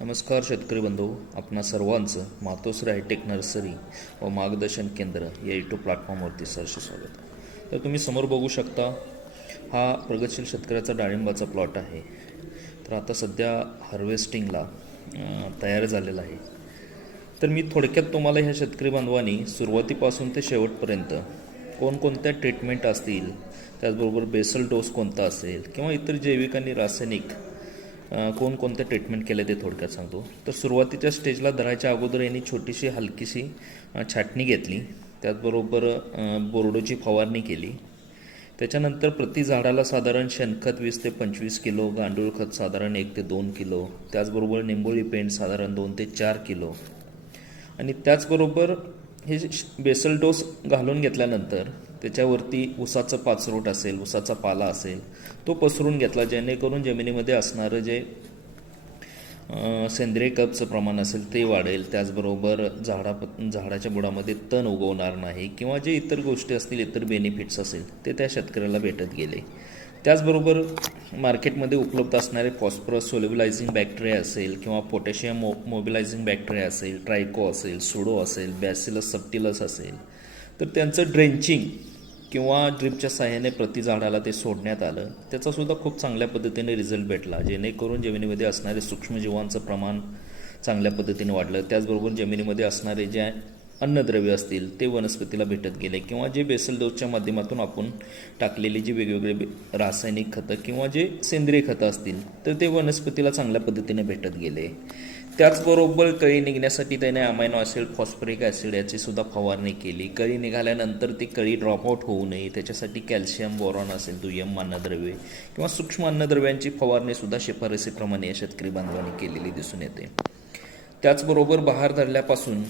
नमस्कार शेतकरी बंधू, आपणा सर्वांचं मातोश्री हायटेक नर्सरी व मार्गदर्शन केंद्र या यूट्यूब प्लॅटफॉर्मवरती सहर्ष स्वागत आहे. तर तुम्ही समोर बघू शकता, हा प्रगतशील शेतकऱ्याचा डाळिंबाचा प्लॉट आहे. तर आता सध्या हार्वेस्टिंगला तयार झालेला आहे. तर मी थोडक्यात तुम्हाला ह्या शेतकरी बांधवांनी सुरुवातीपासून ते शेवटपर्यंत कोणकोणत्या ट्रीटमेंट असतील, त्याचबरोबर बेसल डोस कोणता असेल किंवा इतर जैविक आणि रासायनिक कोणकोणत्या ट्रीटमेंट केल्या ते थोडक्यात सांगतो. तर सुरुवातीच्या स्टेजला धरायच्या अगोदर यांनी छोटीशी हलकीशी छाटणी घेतली, त्याचबरोबर बोर्डोची फवारणी केली. त्याच्यानंतर प्रति झाडाला साधारण शेणखत 20 ते 25 किलो, गांडूळ खत साधारण 1 ते 2 किलो, त्याचबरोबर निंबोळी पेंट साधारण 2 ते 4 किलो आणि त्याचबरोबर हे बेसल डोस घालून घेतल्यानंतर त्याच्यावरती ऊसाचं पाचरूट असेल, ऊसाचा पाला असेल, तो पसरून घेतला, जेणेकरून जमिनीमध्ये असणारं जे सेंद्रिय खताचं प्रमाण असेल ते वाढेल. त्याचबरोबर झाडाच्या बुडामध्ये तण उगवणार नाही किंवा जे इतर गोष्टी असतील, इतर बेनिफिट्स असेल ते त्या शेतकऱ्याला भेटत गेले. त्याचबरोबर मार्केटमध्ये उपलब्ध असणारे फॉस्फरस सोल्युबलायझिंग बॅक्टेरिया असेल किंवा पोटॅशियम मोबिलायझिंग बॅक्टेरिया असेल, ट्रायको असेल, सुडो असेल, बॅसिलस सबटिलस असेल, तर त्यांचं ड्रेंचिंग किंवा ड्रिपच्या सहाय्याने प्रति झाडाला ते सोडण्यात आलं. त्याचासुद्धा खूप चांगल्या पद्धतीने रिझल्ट भेटला, जेणेकरून जमिनीमध्ये असणारे सूक्ष्मजीवांचं प्रमाण चांगल्या पद्धतीने वाढलं. त्याचबरोबर जमिनीमध्ये असणारे जे अन्नद्रव्य असतील ते वनस्पतीला भेटत गेले किंवा जे बेसल डोसच्या माध्यमातून आपण टाकलेली जी वेगवेगळे रासायनिक खतं किंवा जे सेंद्रिय खतं असतील तर ते वनस्पतीला चांगल्या पद्धतीने भेटत गेले. त्याचबरोबर कळी निघण्यासाठी त्याने अमायनो ॲसिड, फॉस्फरिक ॲसिड याची सुद्धा फवारणी केली. कळी निघाल्यानंतर ती कळी ड्रॉपआउट होऊ नये त्याच्यासाठी कॅल्शियम, बोरॉन असेल, दुय्यम अन्नद्रव्ये किंवा सूक्ष्म अन्नद्रव्यांची फवारणीसुद्धा शिफारसीप्रमाणे या शेतकरी बांधवांनी केलेली दिसून येते. त्याचबरोबर बहार धरल्यापासून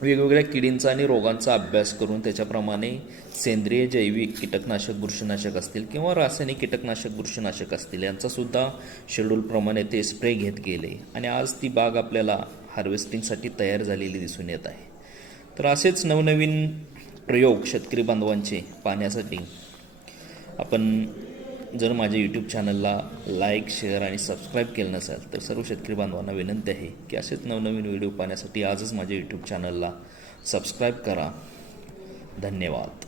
वेगवेगळ्या किडींचा आणि रोगांचा अभ्यास करून त्याच्याप्रमाणे सेंद्रिय, जैविक कीटकनाशक, बुरशीनाशक असतील किंवा रासायनिक कीटकनाशक, बुरशीनाशक असतील यांचासुद्धा शेड्यूलप्रमाणे ते स्प्रे घेत गेले आणि आज ती बाग आपल्याला हार्वेस्टिंगसाठी तयार झालेली दिसून येत आहे. तर असेच नवनवीन प्रयोग शेतकरी बांधवांचे पाहण्यासाठी आपण जर माझ्या यूट्यूब चॅनलला लाईक, शेअर आणि सबस्क्राईब केलं नसेल तर सर्व शेतकरी बांधवांना विनंती आहे की असेच नवनवीन व्हिडिओ पाहण्यासाठी आजच माझ्या यूट्यूब चॅनलला सबस्क्राईब करा. धन्यवाद.